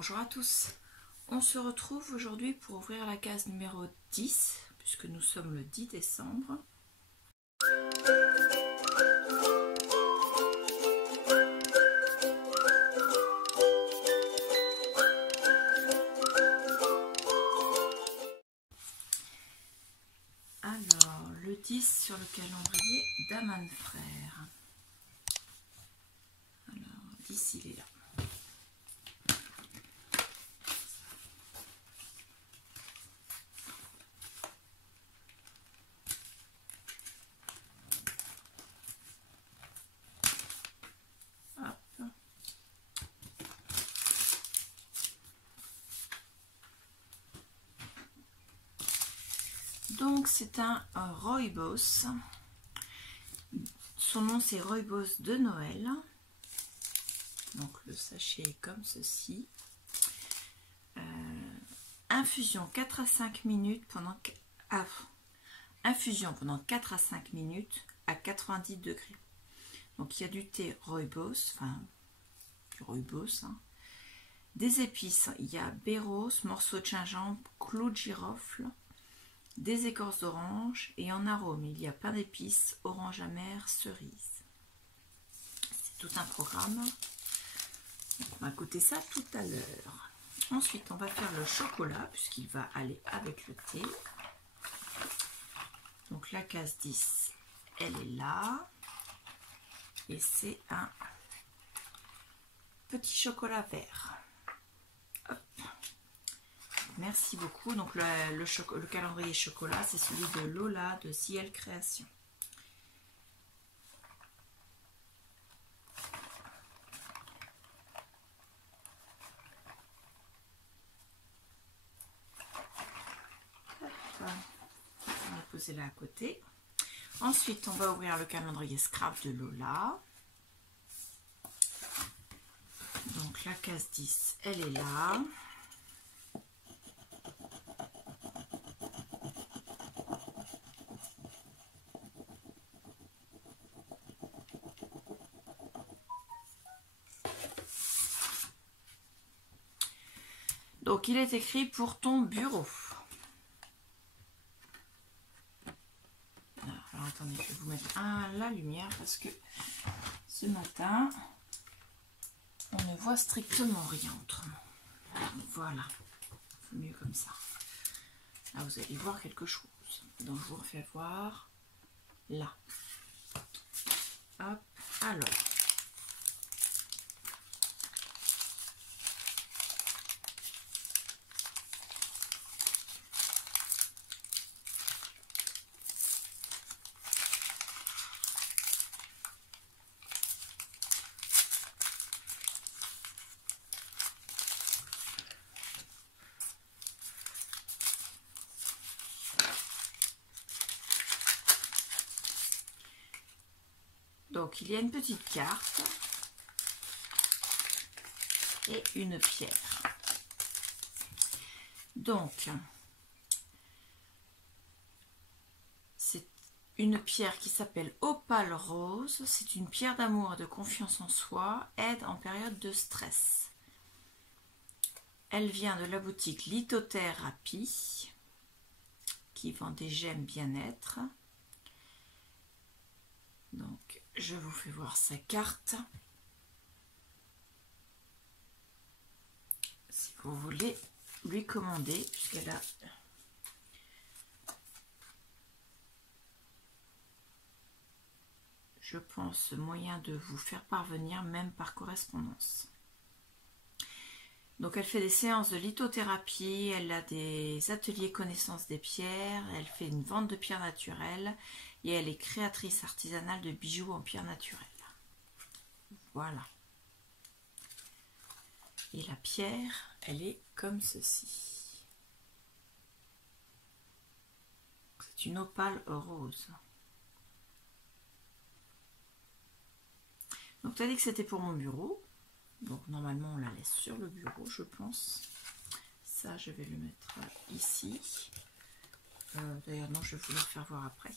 Bonjour à tous, on se retrouve aujourd'hui pour ouvrir la case numéro 10 puisque nous sommes le 10 décembre. Alors, le 10 sur le calendrier d'Aman Frère. Alors, 10 il est là. Donc c'est un rooibos, son nom c'est rooibos de Noël, donc le sachet est comme ceci, infusion 4 à 5 minutes infusion pendant 4 à 5 minutes à 90 degrés, donc il y a du thé rooibos, enfin du rooibos, hein. Des épices, il y a béros, morceaux de gingembre, clous de girofle, des écorces d'orange et en arôme, il y a pain d'épices, orange amère, cerise. C'est tout un programme. On va goûter ça tout à l'heure. Ensuite, on va faire le chocolat puisqu'il va aller avec le thé. Donc la case 10, elle est là. Et c'est un petit chocolat vert. Hop. Merci beaucoup. Donc le calendrier chocolat, c'est celui de Lola de Ciel Création. On va poser là à côté. Ensuite, on va ouvrir le calendrier Scrap de Lola. Donc la case 10, elle est là. Donc, il est écrit pour ton bureau. Alors, attendez, je vais vous mettre la lumière parce que ce matin, on ne voit strictement rien autrement. Voilà, c'est mieux comme ça. Là, vous allez voir quelque chose. Donc, je vous refais voir là. Hop, alors. Donc, il y a une petite carte et une pierre. Donc, c'est une pierre qui s'appelle Opale Rose. C'est une pierre d'amour et de confiance en soi, aide en période de stress. Elle vient de la boutique Lithothérapie, qui vend des gemmes bien-être. Donc, je vous fais voir sa carte. Si vous voulez lui commander, puisqu'elle a... je pense moyen de vous faire parvenir, même par correspondance. Donc, elle fait des séances de lithothérapie, elle a des ateliers connaissance des pierres, elle fait une vente de pierres naturelles et elle est créatrice artisanale de bijoux en pierres naturelles. Voilà. Et la pierre, elle est comme ceci. C'est une opale rose. Donc, tu as dit que c'était pour mon bureau. Donc, normalement, on la laisse sur le bureau, je pense. Ça, je vais le mettre ici. D'ailleurs, non, je vais vous le faire voir après.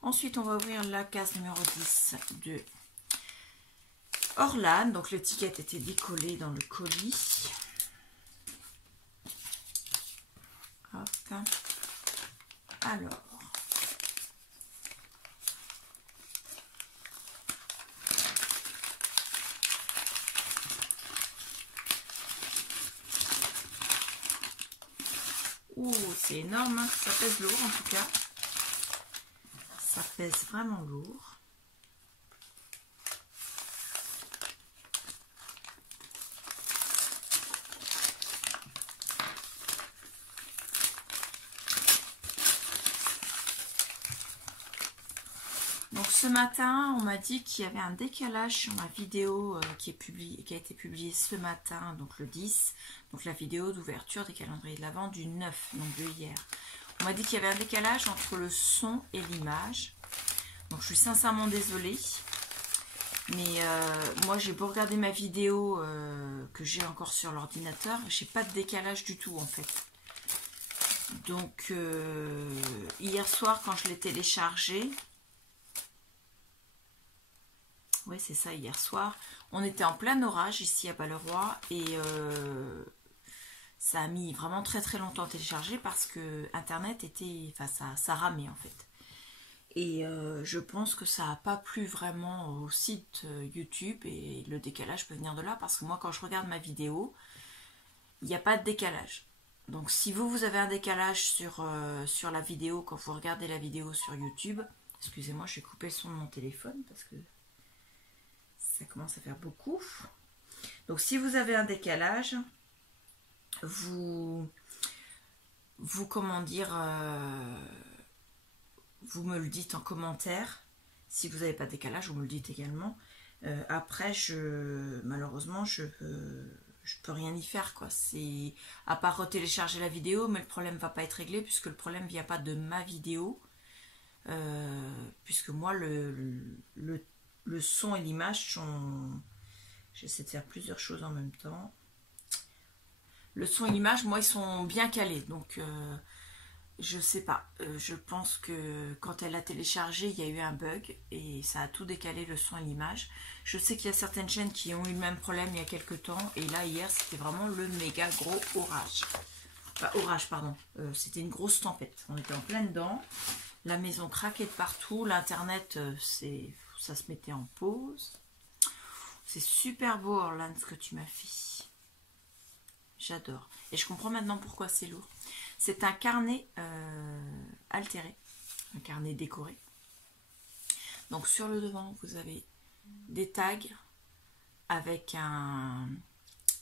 Ensuite, on va ouvrir la case numéro 10 de Orlan. Donc, l'étiquette était décollée dans le colis. Alors, ouh, c'est énorme, hein. Ça pèse lourd en tout cas. Ça pèse vraiment lourd. Donc ce matin, on m'a dit qu'il y avait un décalage sur ma vidéo qui a été publiée ce matin, donc le 10, donc la vidéo d'ouverture des calendriers de l'Avent du 9, donc de hier. On m'a dit qu'il y avait un décalage entre le son et l'image. Donc je suis sincèrement désolée. Mais moi j'ai beau regarder ma vidéo que j'ai encore sur l'ordinateur, j'ai pas de décalage du tout en fait. Donc hier soir quand je l'ai téléchargé, oui c'est ça, hier soir, on était en plein orage ici à Balleroy et ça a mis vraiment très très longtemps à télécharger parce que internet était, enfin ça ramait en fait. Et je pense que ça n'a pas plu vraiment au site YouTube et le décalage peut venir de là parce que moi quand je regarde ma vidéo, il n'y a pas de décalage. Donc si vous avez un décalage sur la vidéo quand vous regardez la vidéo sur YouTube, excusez-moi je vais couper le son de mon téléphone parce que ça commence à faire beaucoup. Donc si vous avez un décalage, vous comment dire... vous me le dites en commentaire. Si vous n'avez pas de décalage, vous me le dites également. Après, malheureusement, je peux rien y faire, quoi. C'est à part retélécharger la vidéo, mais le problème ne va pas être réglé puisque le problème ne vient pas de ma vidéo. Puisque moi, le son et l'image sont... J'essaie de faire plusieurs choses en même temps. Le son et l'image, moi, ils sont bien calés. Donc... je sais pas, je pense que quand elle a téléchargé, il y a eu un bug et ça a tout décalé le son et l'image. Je sais qu'il y a certaines chaînes qui ont eu le même problème il y a quelques temps et là hier c'était vraiment le méga gros orage. Enfin orage pardon, c'était une grosse tempête, on était en plein dedans, la maison craquait de partout, l'internet ça se mettait en pause. C'est super beau Orlan ce que tu m'as fait, j'adore et je comprends maintenant pourquoi c'est lourd. C'est un carnet altéré, un carnet décoré. Donc sur le devant, vous avez des tags avec un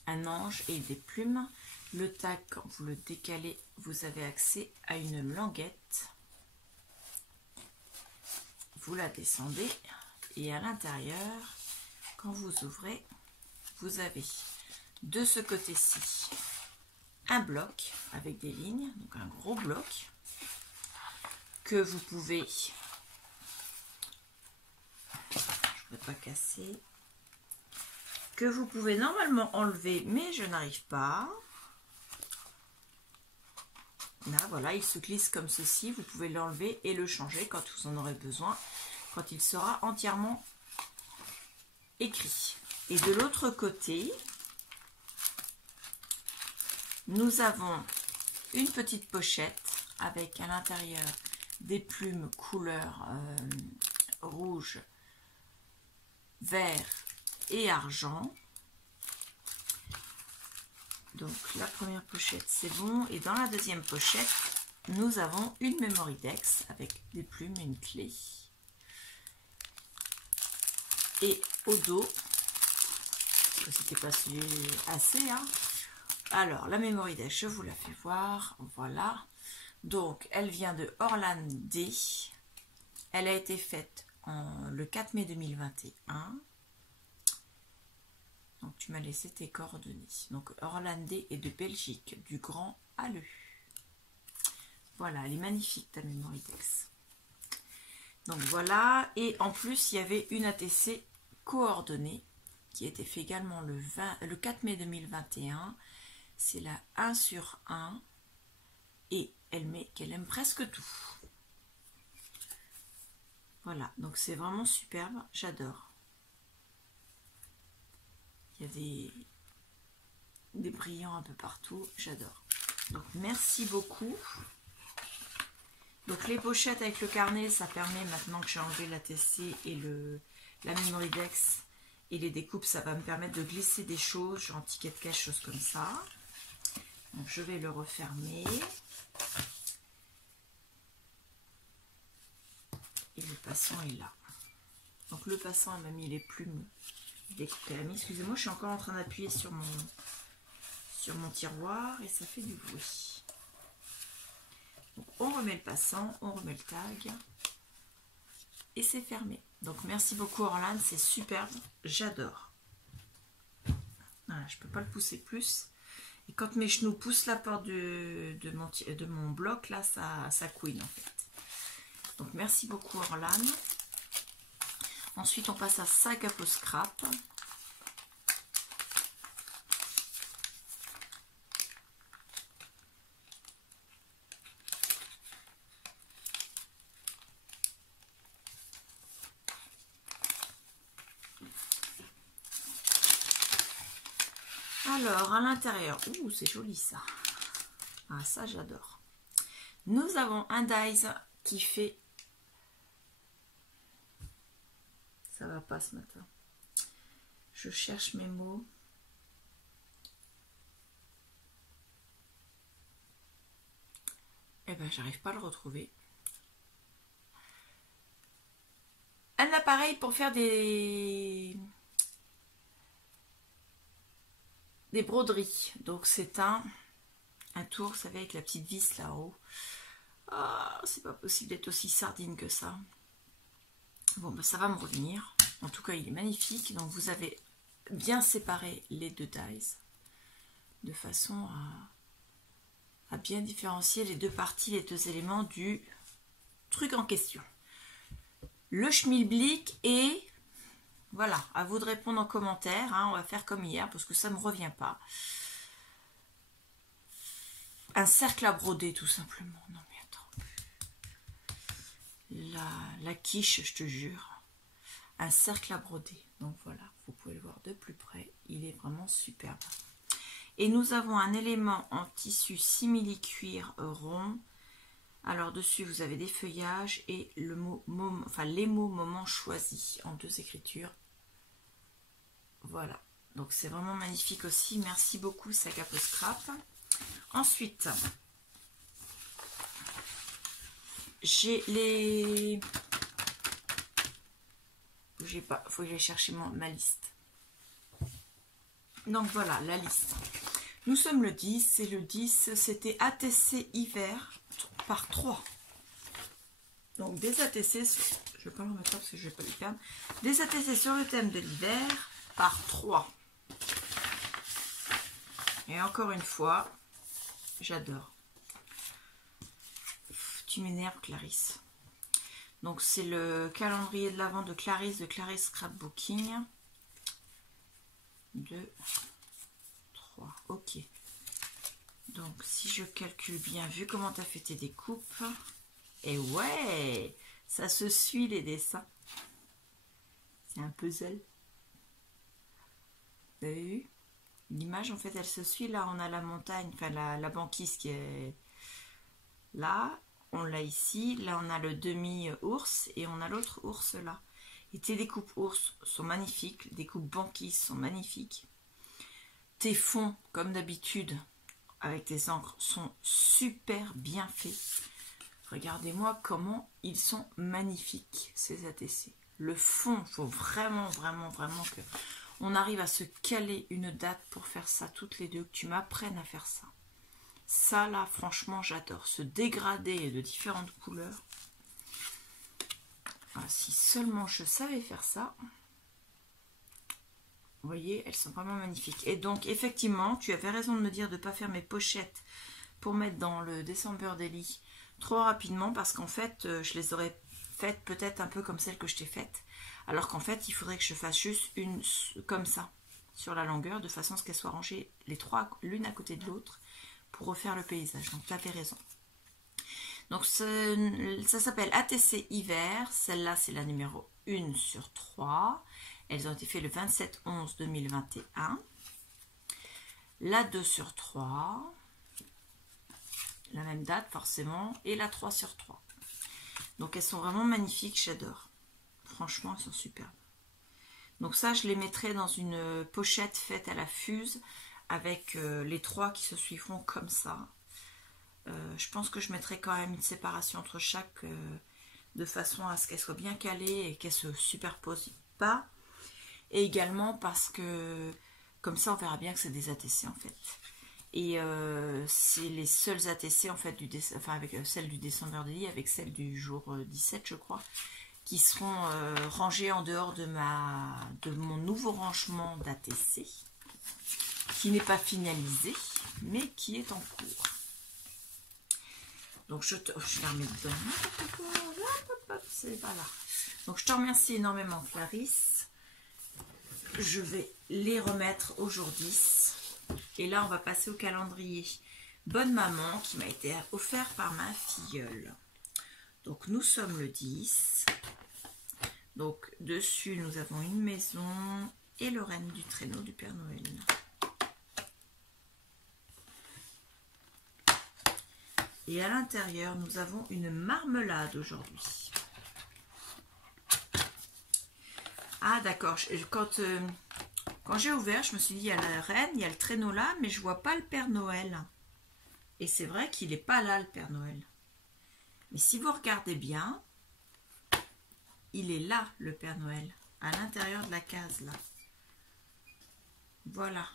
ange et des plumes. Le tag, quand vous le décalez, vous avez accès à une languette. Vous la descendez et à l'intérieur, quand vous ouvrez, vous avez de ce côté-ci un bloc avec des lignes, donc un gros bloc que vous pouvez, je ne vais pas casser, que vous pouvez normalement enlever, mais je n'arrive pas. Là, voilà, il se glisse comme ceci, vous pouvez l'enlever et le changer quand vous en aurez besoin, quand il sera entièrement écrit. Et de l'autre côté, nous avons une petite pochette avec à l'intérieur des plumes couleur rouge, vert et argent. Donc la première pochette c'est bon. Et dans la deuxième pochette, nous avons une Memory-Dex avec des plumes et une clé. Et au dos, parce que c'était pas assez, hein. Alors, la Memory-Dex, je vous la fais voir. Voilà. Donc, elle vient de Orlan D. Elle a été faite le 4 mai 2021. Donc, tu m'as laissé tes coordonnées. Donc, Orlan D est de Belgique, du Grand Halleux. Voilà, elle est magnifique, ta Memory-Dex. Donc, voilà. Et en plus, il y avait une ATC coordonnée qui a été faite également le 4 mai 2021. C'est la 1 sur 1 et elle met qu'elle aime presque tout. Voilà, donc c'est vraiment superbe, j'adore. Il y a des brillants un peu partout, j'adore. Donc merci beaucoup. Donc les pochettes avec le carnet, ça permet, maintenant que j'ai enlevé l'ATC et la Memorydex et les découpes, ça va me permettre de glisser des choses, genre ticket de caisse, choses comme ça. Donc je vais le refermer. Et le passant est là. Donc le passant, elle m'a mis les plumes découpées à la main. Excusez-moi, je suis encore en train d'appuyer sur mon tiroir et ça fait du bruit. Donc, on remet le passant, on remet le tag et c'est fermé. Donc merci beaucoup Orlane, c'est superbe, j'adore. Voilà, je ne peux pas le pousser plus. Et quand mes chenous poussent la porte de mon bloc, là, ça couine en fait. Donc merci beaucoup Orlane. Ensuite on passe à sac à peau scrap. Alors, à l'intérieur, ouh, c'est joli ça. Ah, ça, j'adore. Nous avons un dies qui fait... Ça va pas ce matin. Je cherche mes mots. Eh ben, j'arrive pas à le retrouver. Un appareil pour faire des broderies. Donc c'est un tour, vous savez, avec la petite vis là-haut. Ah, c'est pas possible d'être aussi sardine que ça. Bon, ben, ça va me revenir. En tout cas, il est magnifique. Donc vous avez bien séparé les deux dies de façon à bien différencier les deux parties, les deux éléments du truc en question. Le schmilblick et... Voilà, à vous de répondre en commentaire, hein, on va faire comme hier parce que ça ne me revient pas. Un cercle à broder tout simplement. Non mais attends. La quiche, je te jure. Un cercle à broder. Donc voilà, vous pouvez le voir de plus près. Il est vraiment superbe. Et nous avons un élément en tissu simili-cuir rond. Alors dessus vous avez des feuillages et le mot, enfin les mots moment choisi en deux écritures. Voilà, donc c'est vraiment magnifique aussi. Merci beaucoup sac à peau scrap. Ensuite, j'ai les... Bougez pas, faut que j'aille chercher ma liste. Donc voilà la liste. Nous sommes le 10 et le 10 c'était ATC hiver par 3. Donc des ATC, je vais pas le remettre là parce que je vais pas les perdre. Des ATC sur le thème de l'hiver par 3. Et encore une fois, j'adore. Tu m'énerves Clarisse. Donc c'est le calendrier de l'Avent de Clarisse Scrapbooking. 2, 3, ok. Donc si je calcule bien, vu comment tu as fait tes découpes, et ouais, ça se suit les dessins. C'est un puzzle. Vous avez vu? L'image en fait elle se suit. Là on a la montagne, enfin la banquise qui est là. On l'a ici. Là on a le demi-ours et on a l'autre ours là. Et tes découpes ours sont magnifiques. Les découpes banquise sont magnifiques. Tes fonds comme d'habitude avec tes encres sont super bien faits. Regardez-moi comment ils sont magnifiques ces ATC. Le fond, il faut vraiment que on arrive à se caler une date pour faire ça toutes les deux, que tu m'apprennes à faire ça. Ça là, franchement, j'adore. Ce dégradé de différentes couleurs. Ah, si seulement je savais faire ça. Vous voyez, elles sont vraiment magnifiques. Et donc, effectivement, tu avais raison de me dire de ne pas faire mes pochettes pour mettre dans le December Daily trop rapidement parce qu'en fait, je les aurais faites peut-être un peu comme celle que je t'ai faite. Alors qu'en fait, il faudrait que je fasse juste une comme ça, sur la longueur, de façon à ce qu'elles soient rangées les trois, l'une à côté de l'autre, pour refaire le paysage. Donc, tu avais raison. Donc, ça s'appelle ATC Hiver. Celle-là, c'est la numéro 1 sur 3. Elles ont été faites le 27/11/2021. La 2 sur 3. La même date, forcément. Et la 3 sur 3. Donc elles sont vraiment magnifiques, j'adore. Franchement, elles sont superbes. Donc ça, je les mettrai dans une pochette faite à la fuse avec les 3 qui se suivront comme ça. Je pense que je mettrai quand même une séparation entre chaque de façon à ce qu'elle soit bien calée et qu'elle se superpose pas. Et également parce que comme ça, on verra bien que c'est des ATC en fait. Et c'est les seuls ATC en fait avec celle du December Daily, avec celle du jour 17 je crois, qui seront rangés en dehors de mon nouveau rangement d'ATC, qui n'est pas finalisé, mais qui est en cours. Donc je la remets dedans. C'est pas là. Donc je te remercie énormément Clarisse. Je vais les remettre au jour 10. Et là on va passer au calendrier Bonne Maman qui m'a été offert par ma filleule. Donc nous sommes le 10. Donc dessus nous avons une maison et le renne du traîneau du Père Noël. Et à l'intérieur nous avons une marmelade aujourd'hui. Ah d'accord, quand j'ai ouvert je me suis dit il y a la reine, il y a le traîneau là, mais je vois pas le Père Noël. Et c'est vrai qu'il n'est pas là le Père Noël. Mais si vous regardez bien, il est là le Père Noël, à l'intérieur de la case là. Voilà.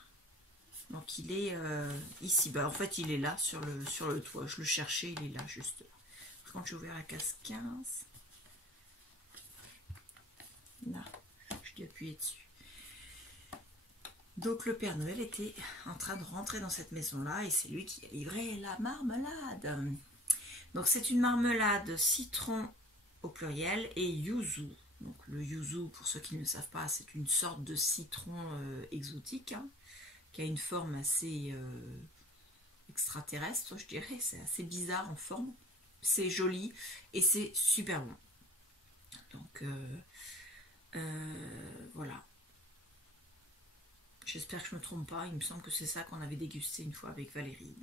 Donc il est ici. Bah, en fait il est là sur le toit. Je le cherchais, il est là juste là. Par contre j'ai ouvert la case 15. Là, je dois appuyer dessus. Donc le Père Noël était en train de rentrer dans cette maison là et c'est lui qui a livré la marmelade. Donc c'est une marmelade citron au pluriel et yuzu. Donc le yuzu, pour ceux qui ne savent pas, c'est une sorte de citron exotique hein, qui a une forme assez extraterrestre, je dirais. C'est assez bizarre en forme. C'est joli et c'est super bon. Donc voilà. J'espère que je ne me trompe pas. Il me semble que c'est ça qu'on avait dégusté une fois avec Valérie.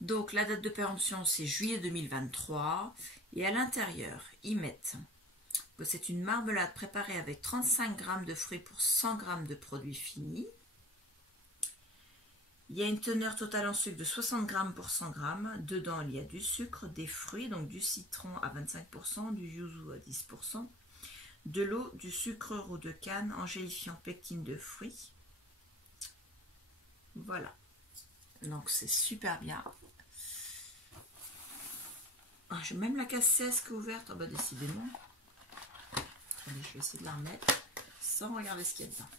Donc la date de péremption c'est juillet 2023 et à l'intérieur ils mettent que c'est une marmelade préparée avec 35 g de fruits pour 100 g de produits finis. Il y a une teneur totale en sucre de 60 g pour 100 g. Dedans il y a du sucre, des fruits, donc du citron à 25%, du yuzu à 10%, de l'eau, du sucre roux de canne, en gélifiant pectine de fruits. Voilà. Donc c'est super bien. Ah, j'ai même la case 16 qui est ouverte. Ah bah décidément. Allez, je vais essayer de la remettre sans regarder ce qu'il y a dedans.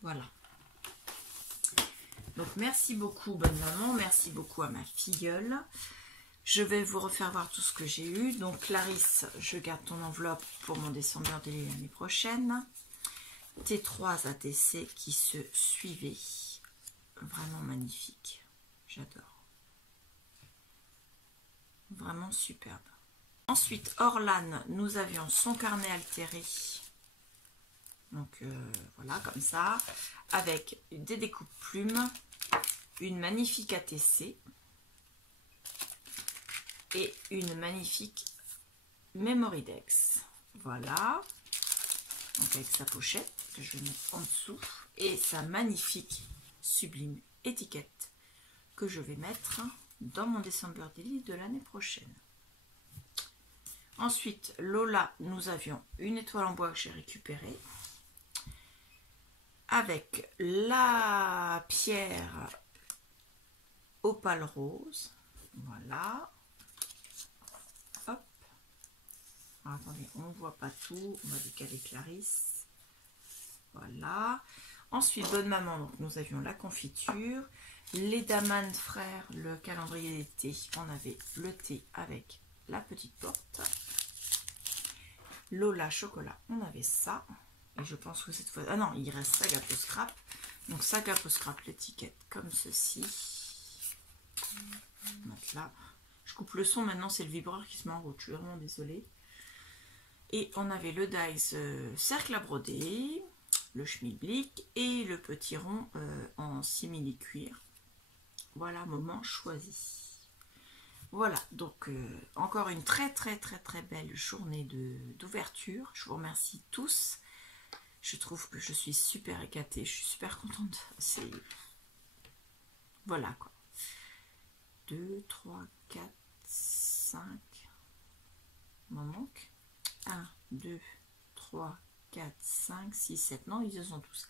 Voilà. Donc merci beaucoup Bonne Maman. Merci beaucoup à ma filleule. Je vais vous refaire voir tout ce que j'ai eu. Donc Clarisse, je garde ton enveloppe pour mon December Daily l'année prochaine. Tes 3 ATC qui se suivaient. Vraiment magnifique. J'adore. Vraiment superbe. Ensuite, Orlan, nous avions son carnet altéré. Donc voilà, comme ça. Avec des découpes plumes. Une magnifique ATC. Et une magnifique Memoridex. Voilà. Donc avec sa pochette que je vais mettre en dessous. Et sa magnifique sublime étiquette que je vais mettre dans mon December Daily de l'année prochaine. Ensuite, Lola, nous avions une étoile en bois que j'ai récupérée avec la pierre opale rose. Voilà. Hop. Alors, attendez, on ne voit pas tout. On va décaler Clarisse. Voilà. Ensuite, Bonne Maman, donc nous avions la confiture. Les Daman frères, le calendrier d'été, on avait le thé avec la petite porte. Lola chocolat, on avait ça. Et je pense que cette fois... Ah non, il reste Saga Pro Scrap. Donc Saga Pro Scrap, l'étiquette comme ceci. Donc là, je coupe le son, maintenant c'est le vibreur qui se met en route. Je suis vraiment désolée. Et on avait le dies cercle à broder, le schmilblick et le petit rond en simili cuir. Voilà, moment choisi. Voilà, donc encore une très belle journée d'ouverture. Je vous remercie tous. Je trouve que je suis super éclatée, je suis super contente. C'est... Voilà quoi. 2, 3, 4, 5. Il m'en manque. 1, 2, 3, 4, 5, 6, 7. Non, ils sont tous.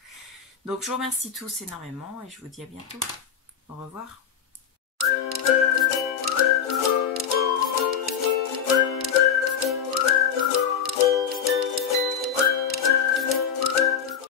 Donc je vous remercie tous énormément et je vous dis à bientôt. Au revoir.